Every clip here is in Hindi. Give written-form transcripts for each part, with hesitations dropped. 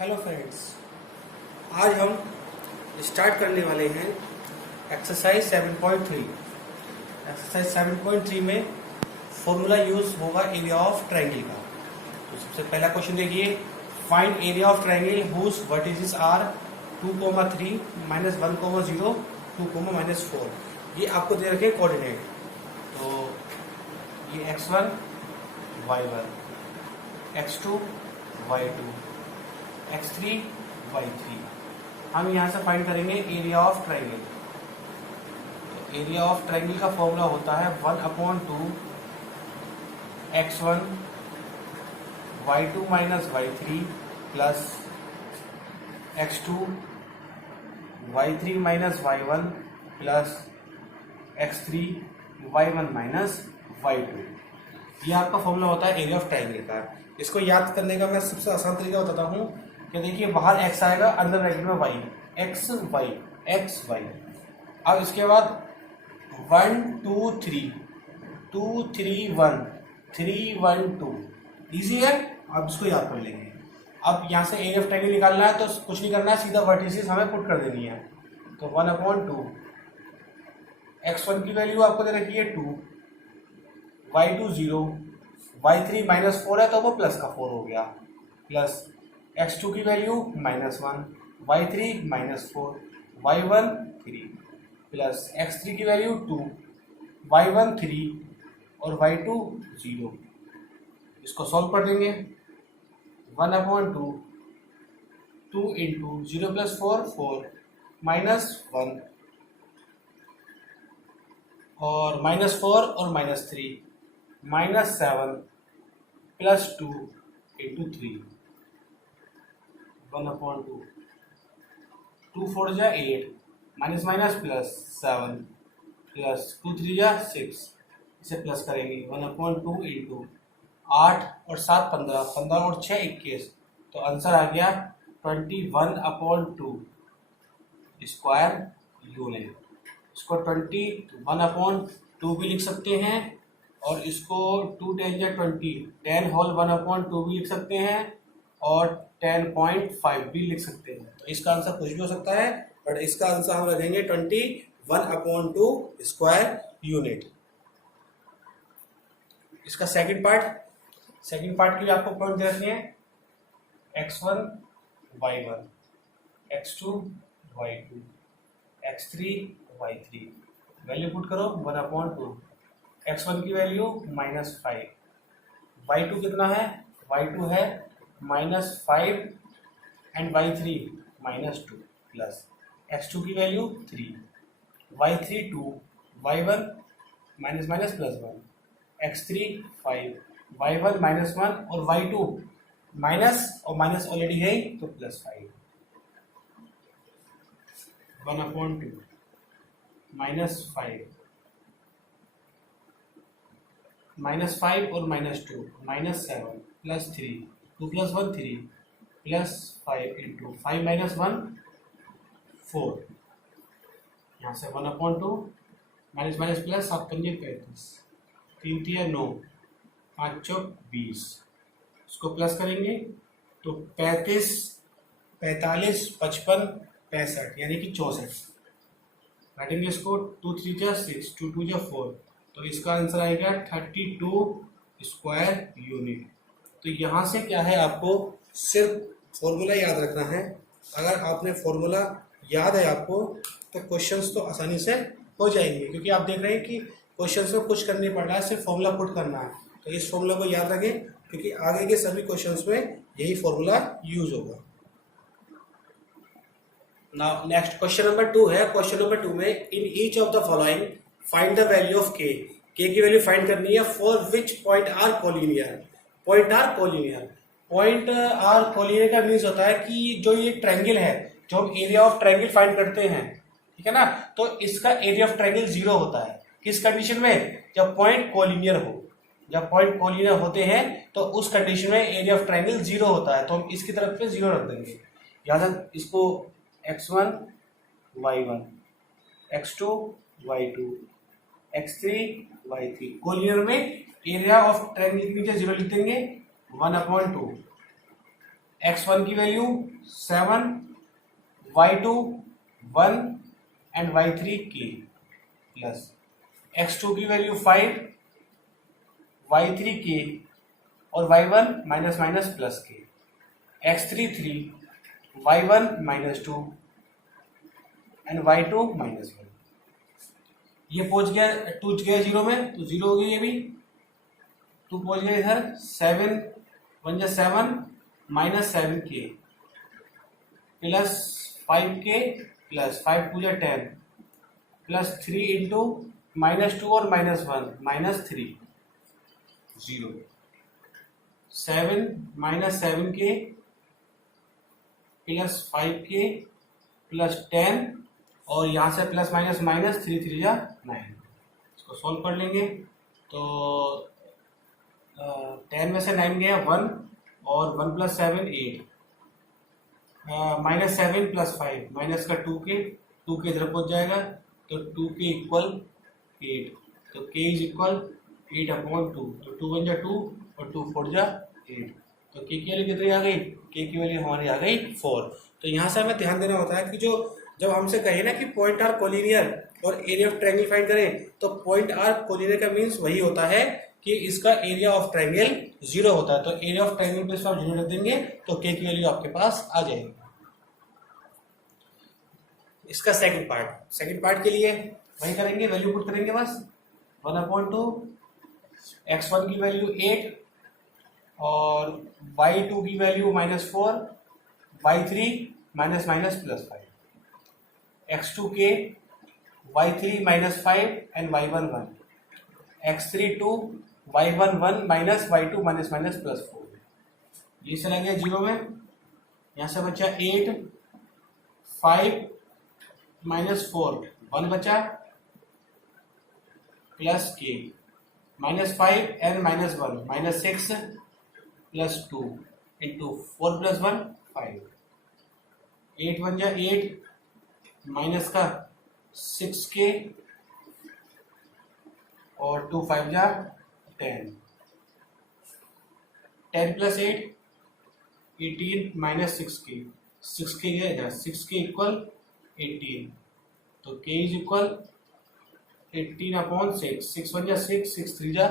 हेलो फ्रेंड्स, आज हम स्टार्ट करने वाले हैं एक्सरसाइज 7.3। एक्सरसाइज 7.3 में फॉर्मूला यूज होगा एरिया ऑफ ट्रायंगल का। तो सबसे पहला क्वेश्चन देखिए, find area of triangle whose vertices are 2,3 -1,0 2, -4। ये आपको दे रखे कोऑर्डिनेट। तो ये x1 y1, x2 y2, x3 y3। हम यहाँ से फाइंड करेंगे एरिया ऑफ ट्रायंगल। तो एरिया ऑफ ट्रायंगल का फॉर्मूला होता है 1/2 x1 y2 y3 plus x2 y3 y1 plus x3 y1 y2। ये आपका फॉर्मूला होता है एरिया ऑफ ट्रायंगल का। इसको याद करने का मैं सबसे आसान तरीका बताता हूँ कि देखिए, बाहर x आएगा, अंदर ब्रैकेट में y, x y। अब इसके बाद 1 2 3 2 3 1 3 1 2। ईजी है, आप इसको याद कर लेंगे। अब यहाँ से एरिया ऑफ ट्रायंगल निकालना है तो कुछ नहीं करना है, सीधा वर्टिसेस हमें पुट कर देनी है। तो 1/2 x1 की वैल्यू आपको दे रखी है 2, y2 0, y3 -4 है तो वो प्लस का 4 हो गया, प्लस x2 की value -1, y3 -4, y1 3, plus x3 की वैल्यू 2, y1 3 और y2 0। इसको सॉल्व कर देंगे। 1/2 2 इंटू 0 + 4 4 -1 और -4 और -3 -7 प्लस 2 इंटू 3। 1/2 2 4 जा 8 माइनस प्लस 7 प्लस 2 3 जा 6। इसे प्लस करेंगे 1/2 इंटू 8 और 7 15 15 और 6 21। तो आंसर आ गया 21/2 स्क्वायर यूनिट। इसको 21/2 भी लिख सकते हैं और इसको 2 10 जा 20 10 होल 1/2 भी लिख सकते हैं और 10.5 भी लिख सकते हैं। तो इसका आंसर कुछ भी हो सकता है, बट इसका आंसर हम रखेंगे 21/2 स्क्वायर यूनिट। इसका सेकंड पार्ट के लिए आपको पॉइंट दे रखने हैं x1 y1, x2 y2, x3 y3। Value put करो 1/2। x1 की वैल्यू -5, y2 कितना है, y2 है -5 एंड y3 -2 प्लस x2 की value 3, y3 2, y1 -+1, x3 5, y1 -1 और y2 माइनस और माइनस ऑलरेडी है तो +5। 1/2 -5 -5 और -2 -7 +3 2 + 1 3 +5 इंटू 5 - 1 4। यहाँ से 1/2 माइनस प्लस 7 पंजे 35 3 3 9 5 चौक 20। इसको प्लस करेंगे तो 35 45 55 65 यानी कि 64। काटेंगे इसको 2 3 जा 6 2 2 जा 4। तो इसका आंसर आएगा 32 स्क्वायर यूनिट। तो यहाँ से क्या है, आपको सिर्फ फॉर्मूला याद रखना है। अगर आपने फॉर्मूला याद है आपको तो क्वेश्चंस तो आसानी से हो जाएंगे, क्योंकि आप देख रहे हैं कि क्वेश्चंस में कुछ करने पड़ रहा है, सिर्फ फॉर्मूला पुट करना है। तो इस फॉर्मूला को याद रखें, क्योंकि आगे के सभी क्वेश्चंस में यही फॉर्मूला यूज होगा। नाउ नेक्स्ट क्वेश्चन नंबर 2 है। क्वेश्चन नंबर 2 में in each of the following find the value of K की वैल्यू फाइंड करनी है for which point are collinear. Point are collinear का मीन्स होता है कि जो ये ट्रायंगल है, जो हम एरिया ऑफ ट्रायंगल फाइंड करते हैं, ठीक है ना, तो इसका एरिया ऑफ ट्रायंगल 0 होता है। किस कंडीशन में, जब पॉइंट कोलिनियर हो। जब पॉइंट कोलिनियर होते हैं तो उस कंडीशन में एरिया ऑफ ट्रायंगल 0 होता है। तो हम इसकी तरफ पे 0 रख देंगे। यहाँ तक इसको x1 y1, x2 y2, x3 y3 collinear में एरिया ऑफ ट्रायंगल की जगह 0 लिख देंगे 1/2 x1 की value 7, y2 1 and y3 k plus x2 की वैल्यू 5, y3 k और y1 minus minus plus k, x3 3, y1 minus 2 and y2 minus 1। ये पहुंच गया जीरो में, तो जीरो हो गई ये भी। 2 पहुंच गया इधर, 7 1 जा 7 minus 7k plus 5k plus 5 2 जा 10 प्लस 3 इंटू -2 और -1 -3 0। 7 minus 7k plus 5k plus 10 और यहाँ से प्लस माइनस माइनस 3 3 जा 9। इसको सॉल्व कर लेंगे तो 10 में से 9 गया 1 और 1 प्लस 7 8, माइनस 7 प्लस 5 माइनस का 2k इधर पहुंच जाएगा तो 2k इक्वल 8, तो k इज इक्वल 8/2, तो 2 1 जा 2 और 2 4 जा 8, तो k की वैल्यू कितनी आ गई, k की वैल्यू हमारी आ गई 4। तो यहाँ से हमें ध्यान देना होता है कि जब हमसे कहे ना कि पॉइंट आर कोलिनियर और एरिया ऑफ ट्रायंगल फाइंड करें, तो पॉइंट आर कोलिनियर का मीन्स वही होता है कि इसका एरिया ऑफ ट्रायंगल 0 होता है। तो एरिया ऑफ ट्रायंगल पे आप 0 रख देंगे तो k की वैल्यू आपके पास आ जाएगी। इसका सेकंड पार्ट के लिए वही करेंगे, वैल्यू पुट करेंगे बस 1/2, x1 की वैल्यू 8 और y2 की value -4, y3 minus minus plus 5, x2 k, y3 -5 and y1 1, x3 2, y1 1 minus y2 minus minus plus 4। ये चला गया जीरो में, यहाँ से बचा 8, 5 -4 1 बचा plus k -5 and -1 -6 plus 2 into 4 + 1 5, 8 1 जा 8 माइनस का 6k और 2 5 जा 10, 10 + 8 18 माइनस 6k गया इधर, 6k इक्वल 18, तो k इज इक्वल 18/6, 6 1 जा 6, 6 3 जा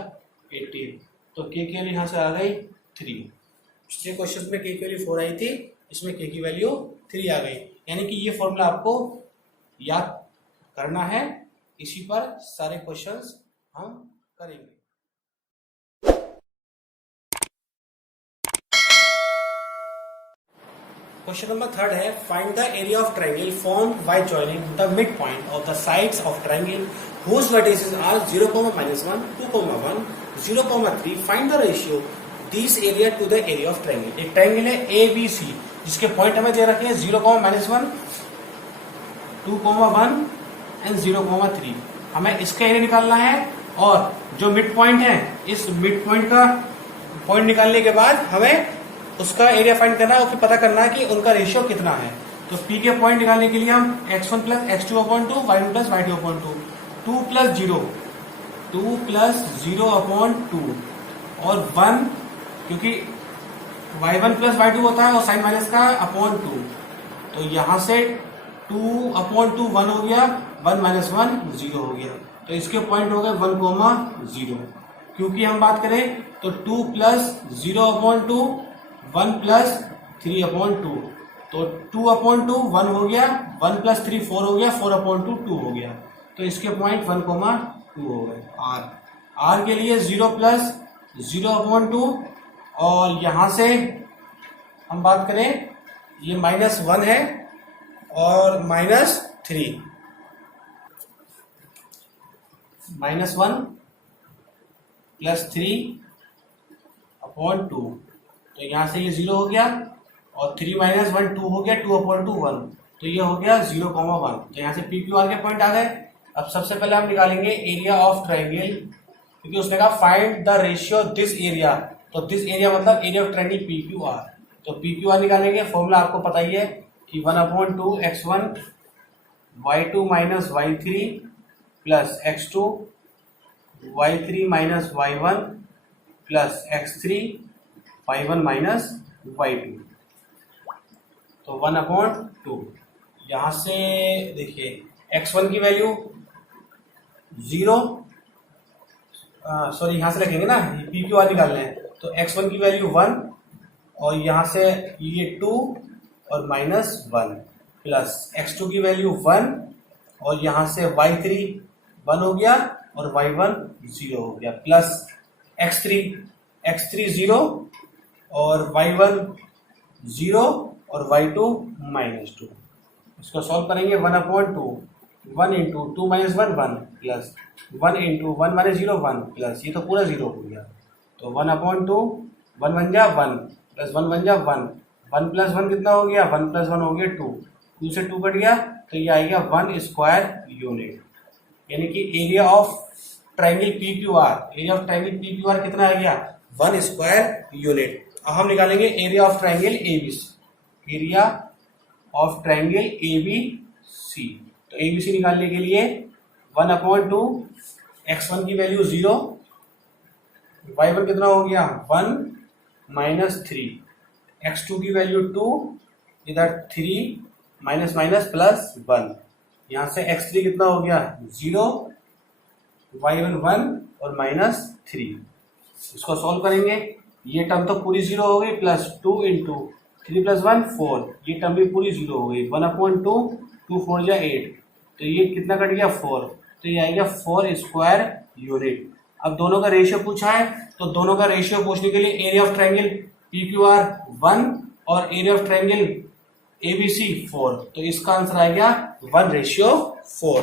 18, तो k की वैल्यू यहाँ से आ गई 3। पिछले क्वेश्चन में k की वैल्यू 4 आई थी, इसमें k की वैल्यू 3 आ गई। यानी कि ये फॉर्मूला आपको याद करना है, इसी पर सारे क्वेश्चंस हम करेंगे। क्वेश्चन नंबर 3 है, find the area of triangle formed by joining the mid point of the sides of triangle whose vertices are 0, -1, 2, 1, 0, 3। Find the ratio this area to the area of triangle. एक ट्रायंगल है ABC जिसके पॉइंट हमें दे रखे हैं 0, -1, 2, 1 एंड 0, 3। हमें इसका एरिया निकालना है और जो मिड पॉइंट है, इस मिड पॉइंट का पॉइंट निकालने के बाद हमें उसका एरिया फाइंड करना है और फिर पता करना है कि उनका रेशियो कितना है। तो P के पॉइंट निकालने के लिए हम x1 + x2/2, y1 + y2/2, 2 + 0, 2 + 0/2 और 1, क्योंकि y1 + y2 होता है और साइन माइनस का /2, तो यहां से 2/2 1 हो गया, 1 - 1 0 हो गया, तो इसके पॉइंट हो गए 1, 0। क्योंकि हम बात करें तो 2 + 0/2 1 + 3/2, तो 2/2 1 हो गया, 1 + 3 4 हो गया, 4/2 2 हो गया, तो इसके पॉइंट 1, 2 हो गए। r के लिए 0 + 0/2 और यहां से हम बात करें ये -1 है और -3, -1 + 3/2, तो यहां से ये 0 हो गया और 3 - 1 2 हो गया, 2/2 1, तो ये हो गया 0, 1। तो यहाँ से PQR के पॉइंट आ गए। अब सबसे पहले हम निकालेंगे एरिया ऑफ ट्रायंगल, क्योंकि उसने कहा find the ratio this area, तो दिस एरिया मतलब एरिया ऑफ ट्रायंगल PQR। तो PQR निकालेंगे, फॉर्मूला आपको पता ही है कि 1/2 x1 y2 - y3 plus x2 y3 - y1 plus x3 y1 - y2। तो 1/2। यहाँ से देखिए x1 की वैल्यू 0, सॉरी यहाँ से रखेंगे ना, पी क्यू आर निकालना है, तो x1 की वैल्यू 1 और यहाँ से ये 2 और -1 प्लस x2 की वैल्यू 1 और यहाँ से y3 1 हो गया और y1 0 हो गया प्लस x3 0 और y1 0 और y2 -2। इसको सॉल्व करेंगे 1/2, 1 इंटू 2 - 1 1 प्लस 1 इंटू 1 - 0 1 प्लस ये तो पूरा 0 हो गया, तो 1/2, 1 बन जा 1 प्लस 1 बन जा 1, 1 प्लस 1 कितना हो गया, 1 प्लस 1 हो गया 2, 2 से 2 कट गया तो ये आएगा 1 स्क्वायर यूनिट। यानी कि area of triangle P Q R, area of triangle P Q R कितना आ गया, 1 स्क्वायर यूनिट। अब हम निकालेंगे area of triangle ABC, area of triangle ABC. तो एबीसी निकालने के लिए 1/2, x1 की वैल्यू 0, y1 कितना हो गया 1 -3, x2 की वैल्यू 2, इधर 3 माइनस माइनस प्लस 1, यहाँ से x3 कितना हो गया 0, y1 1 और -3। इसको सॉल्व करेंगे, ये टर्म तो पूरी 0 हो गई प्लस 2 इंटू 3 + 1 4, ये टर्म भी पूरी 0 हो गई, 1/2, 2 4 जा 8, तो ये कितना कट गया 4, तो ये आएगा 4 स्क्वायर यूनिट। अब दोनों का रेशियो पूछा है, तो दोनों का रेशियो पूछने के लिए area of triangle P Q R 1 और एरिया ऑफ ट्रायंगल एबीसी 4, तो इसका आंसर आ गया 1/4।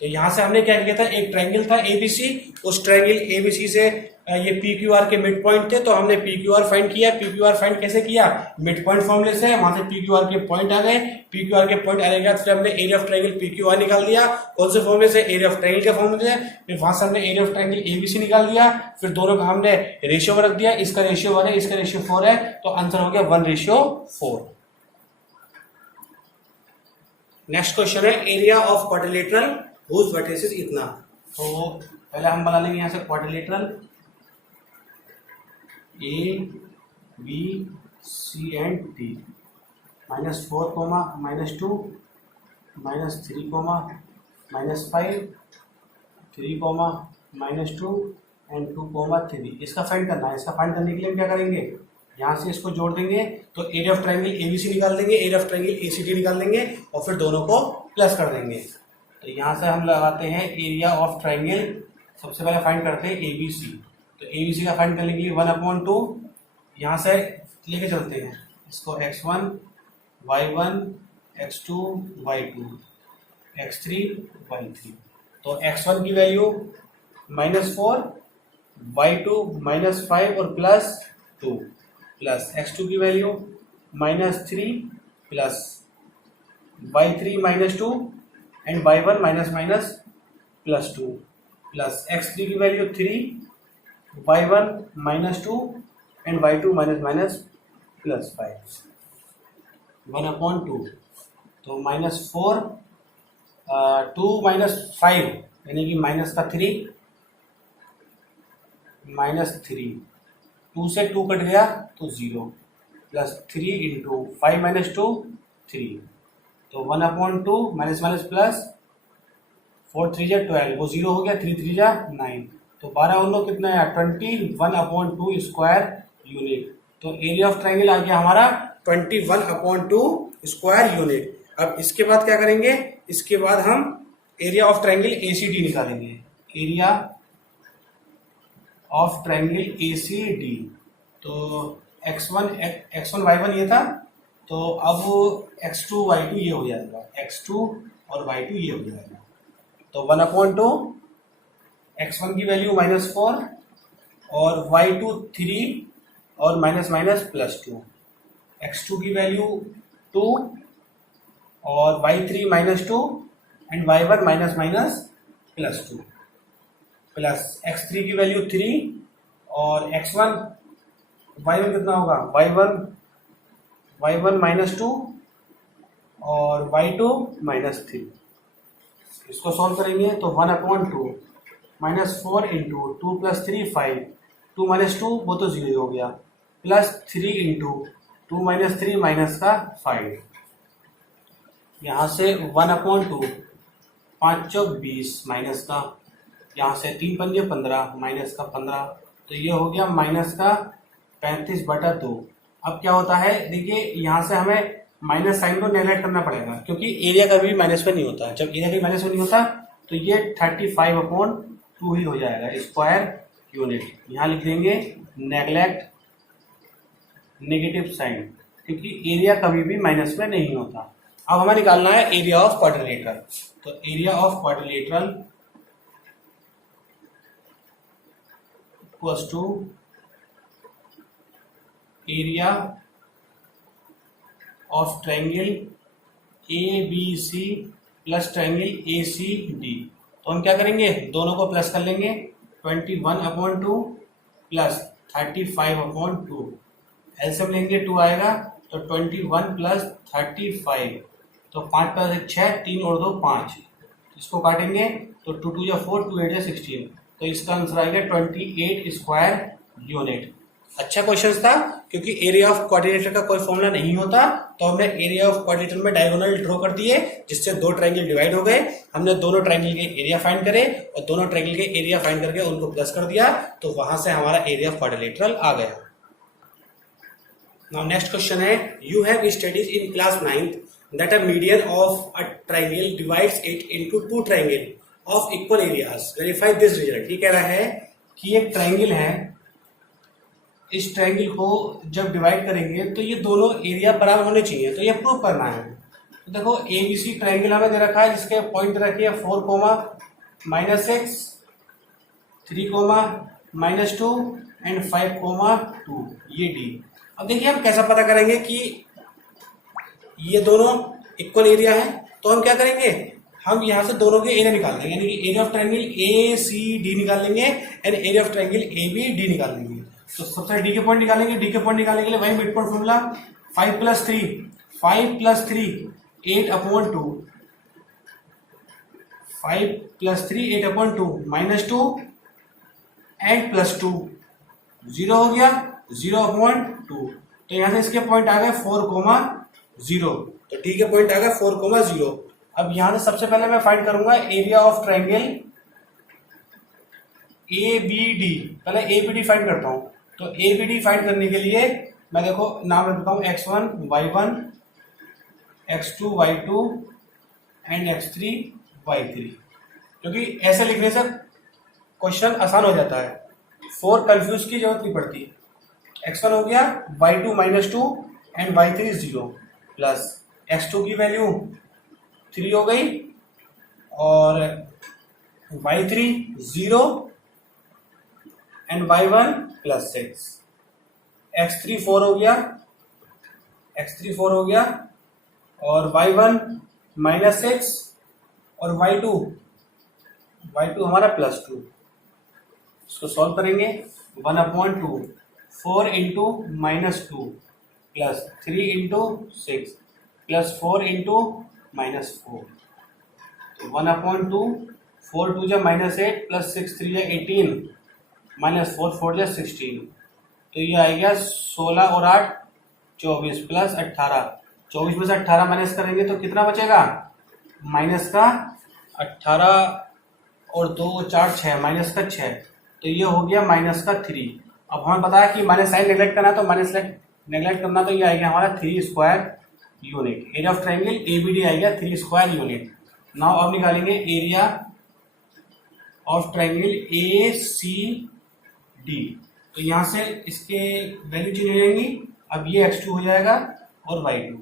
तो यहां से हमने क्या किया था, एक ट्रायंगल था एबीसी, उस ट्रायंगल एबीसी से ये पी क्यू आर के मिड पॉइंट थे, तो हमने पी क्यू आर फाइंड किया। पी क्यू आर फाइंड कैसे किया, मिड पॉइंट फॉर्मूले से, वहां से पी क्यू आर के पॉइंट आ गए, पी क्यू आर के पॉइंट आने के बाद फिर हमने area of triangle P Q R निकाल दिया, कौन से फॉर्मूले से, एरिया ऑफ ट्रायंगल के फॉर्मूले से, फिर वहां से हमने एरिया ऑफ ट्रायंगल एबीसी निकाल दिया, फिर दोनों का हमने रेशियो में रख दिया, इसका रेशियो 1 है, इसका रेशियो 4 है, तो आंसर हो गया 1/4। नेक्स्ट क्वेश्चन है area of quadrilateral whose vertices इतना। तो पहले हम बना लेंगे यहाँ से quadrilateral A B C and D, -4, -2, -3, -5, 3, -2 and 2, 3। इसका फाइंड करना है। इसका फाइंड करने के लिए हम क्या करेंगे, यहाँ से इसको जोड़ देंगे तो एरिया ऑफ ट्रायंगल एबीसी निकाल देंगे, एरिया ऑफ ट्रायंगल एसीडी निकाल देंगे और फिर दोनों को प्लस कर देंगे। तो यहाँ से हम लगाते हैं एरिया ऑफ ट्रायंगल, सबसे पहले फाइंड करते हैं एबीसी। तो एबीसी का फाइंड करने के लिए 1/2 यहाँ से लेके चलते हैं इसको, x1 y1 x2 y2 x3 y3। तो x1 की वैल्यू -4, y2 -5 और +2 प्लस x2 की value -3 plus y3 -2 and y1 +2 plus x3 की वैल्यू 3, y1 -2 एंड y2 +5, 1/2। तो -4, 2 - 5 यानी कि माइनस का 3, -3, 2 से 2 कट गया तो 0 प्लस 3 इंटू 5 - 2 3, तो 1/2 माइनस माइनस प्लस 4 3 जा 12, वो 0 हो गया, 3 3 जा 9, तो 12 उन लोग कितना है 21/2 स्क्वायर यूनिट। तो एरिया ऑफ ट्रायंगल आ गया हमारा 21/2 स्क्वायर यूनिट। अब इसके बाद क्या करेंगे, इसके बाद हम एरिया ऑफ ट्रायंगल एसीडी निकालेंगे, एरिया ऑफ ट्रायंगल एसीडी। तो x1 y1 ये था, तो अब x2 y2 ये हो जाएगा, x2 और y2 ये हो जाएगा। तो 1/2 x1 की वैल्यू -4 और y2 3 और माइनस माइनस +2, x2 की वैल्यू 2 और y3 -2 and y1 +2 plus x3 की वैल्यू 3 और y1 कितना होगा, y1 -2 और y2 -3। इसको सॉल्व करेंगे तो 1/2 -4 इंटू 2 + 3 5, 2 - 2 वो तो 0 हो गया, प्लस 3 इंटू 2 - 3 -5, यहाँ से 1/2, 5 चौक 20 माइनस का, यहाँ से 3 पंजे 15 माइनस का 15, तो ये हो गया माइनस का 35/2। अब क्या होता है, देखिए यहाँ से हमें माइनस साइन को नेगलेक्ट करना पड़ेगा, क्योंकि एरिया कभी भी माइनस में नहीं होता। जब एरिया कभी माइनस में नहीं होता तो ये 35/2 ही हो जाएगा स्क्वायर यूनिट। यहाँ लिख देंगे नेगलेक्ट नेगेटिव साइन, क्योंकि एरिया कभी भी माइनस में नहीं होता। अब हमें निकालना है एरिया ऑफ क्वाड्रिलेटरल। तो area of quadrilateral equals to area of triangle ABC plus triangle ACD। तो हम क्या करेंगे, दोनों को प्लस कर लेंगे, 21/2 प्लस 35/2, एलसीएम लेंगे 2 आएगा, तो 21 प्लस 35, तो 5 प्लस 1 6, 3 और 2 5, इसको काटेंगे तो 2 2 या 4, 2 8 या 16, तो इसका आंसर आएगा 28 स्क्वायर यूनिट। अच्छा क्वेश्चन था, क्योंकि एरिया ऑफ क्वाड्रिलेटरल का कोई फॉर्मूला नहीं होता, तो हमने एरिया ऑफ क्वाड्रिलेटरल में डायगोनल ड्रॉ कर दिए, जिससे दो ट्रायंगल डिवाइड हो गए। हमने दोनों ट्रायंगल के एरिया फाइंड करे और दोनों ट्रायंगल के एरिया फाइंड करके उनको प्लस कर दिया, तो वहां से हमारा एरिया ऑफ क्वाड्रिलेटरल आ गया। नाउ नेक्स्ट क्वेश्चन है, you have studies in class 9th that a median of a triangle divides it into 2 triangle of equal areas, verify this result. ये कह रहा है कि एक ट्रायंगल है, इस ट्रायंगल को जब डिवाइड करेंगे तो ये दोनों एरिया बराबर होने चाहिए, तो ये प्रूव करना है। तो देखो ABC ट्रायंगल हमें दे रखा है, जिसके पॉइंट दे रखी है 4, -6, 3, -2 एंड 5, 2, ये D। अब देखिए हम कैसा पता करेंगे कि ये दोनों इक्वल एरिया है, तो हम क्या करेंगे, हम यहाँ से दोनों के एरिया निकाल लेंगे, यानी कि एरिया ऑफ ट्रायंगल ACD निकाल लेंगे and area of triangle ABD निकाल लेंगे। तो सबसे डी के पॉइंट निकालेंगे, डी के पॉइंट निकालने के लिए वही मिड पॉइंट फॉर्मूला, 5 + 3 8/2, 5 + 3 8/2, -2 एंड +2, 0 हो गया 0/2। तो यहाँ से इसके पॉइंट आ गए 4, 0, तो डी के पॉइंट आ गए 4, 0। अब यहाँ से सबसे पहले मैं फाइंड करूंगा एरिया ऑफ ट्रायंगल ABD। पहले ABD फाइंड करता हूँ। तो ABD फाइंड करने के लिए मैं देखो नाम रखता हूँ X1 Y1, X2 Y2 and X3 Y3, क्योंकि ऐसे लिखने से क्वेश्चन आसान हो जाता है, 4 कंफ्यूज की जरूरत नहीं पड़ती। X1 हो गया, Y2 -2 and Y3 0, plus X2 की वैल्यू 3 हो गई और Y3 0 एंड Y1 +6, X3 4 हो गया, X3 4 हो गया और Y1 -6 और Y2 हमारा +2। इसको सॉल्व करेंगे, 1/2, 4 × -2 प्लस 3 × 6 प्लस 4 × -4, तो 1/2, 4 2 जा -8 प्लस 6 3 जा 18 -4 4 जा 16, तो ये आएगा 16 और 8 24 प्लस 18, 24 में से 18 माइनस करेंगे तो कितना बचेगा, माइनस का 18 और 2 4 6 माइनस का 6, तो ये हो गया माइनस का 3। अब हमें पता है कि माइनस साइन नेगलेक्ट करना, तो माइनस नेगलेक्ट करना, तो ये आएगा हमारा 3 square unit. Area of triangle ABD आएगा 3 स्क्वायर यूनिट। नाउ अब निकालेंगे एरिया ऑफ ट्रायंगल ACD। तो यहाँ से इसके वैल्यू चेंज हो जाएंगी, अब ये X2 हो जाएगा और Y2,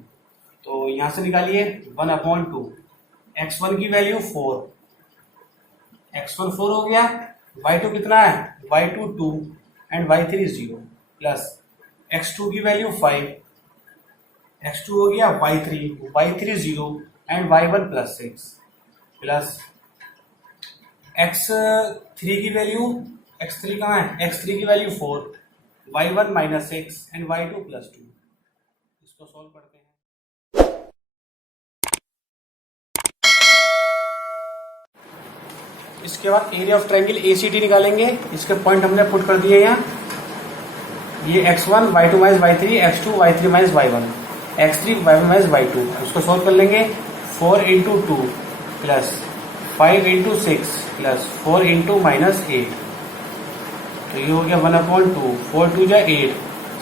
तो यहाँ से निकालिए 1/2, X1 की वैल्यू 4, X1 4 हो गया, Y2 कितना है, Y2 2 and Y3 0, plus X2 की वैल्यू 5, X2 हो गया, Y3 0 and Y1 +6, plus X3 की वैल्यू, X3 कहाँ है, X3 की वैल्यू 4, Y1 -6 एंड Y2 +2। इसको सॉल्व करते हैं। इसके बाद एरिया ऑफ ट्रायंगल ACD निकालेंगे। इसके पॉइंट हमने पुट कर दिए यहाँ, ये X1 Y2 - Y3, X2 Y3 - Y1, X3 Y1 - Y2। इसको सॉल्व कर लेंगे, 4 into 2 plus 5 into 6 plus 4 into minus 8, तो ये हो गया 1/2, 4 2 जा 8,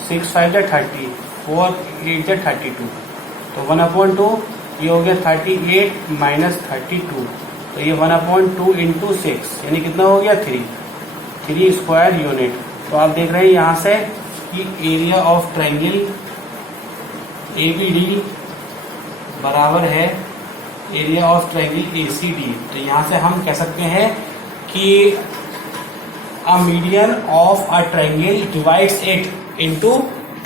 6 5 जा 30, 4 8 जा 32, तो 1/2 ये हो गया 38 माइनस 32, तो ये 1/2 इंटू 6 यानी कितना हो गया 3 स्क्वायर यूनिट। तो आप देख रहे हैं यहाँ से कि एरिया ऑफ ट्रायंगल ABD बराबर है एरिया ऑफ ट्रायंगल ACD। तो यहाँ से हम कह सकते हैं कि a median of a triangle divides it into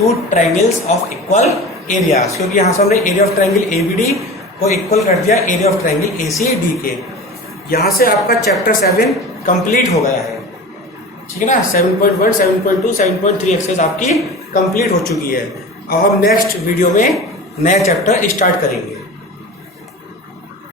2 triangles of equal areas, क्योंकि यहाँ से हमने एरिया ऑफ ट्रायंगल ABD को इक्वल कर दिया एरिया ऑफ ट्रायंगल ACD के। यहाँ से आपका चैप्टर 7 कंप्लीट हो गया है, ठीक है ना। 7.1, 7.2, 7.3 एक्सरसाइज आपकी कंप्लीट हो चुकी है। अब हम नेक्स्ट वीडियो में नया चैप्टर स्टार्ट करेंगे।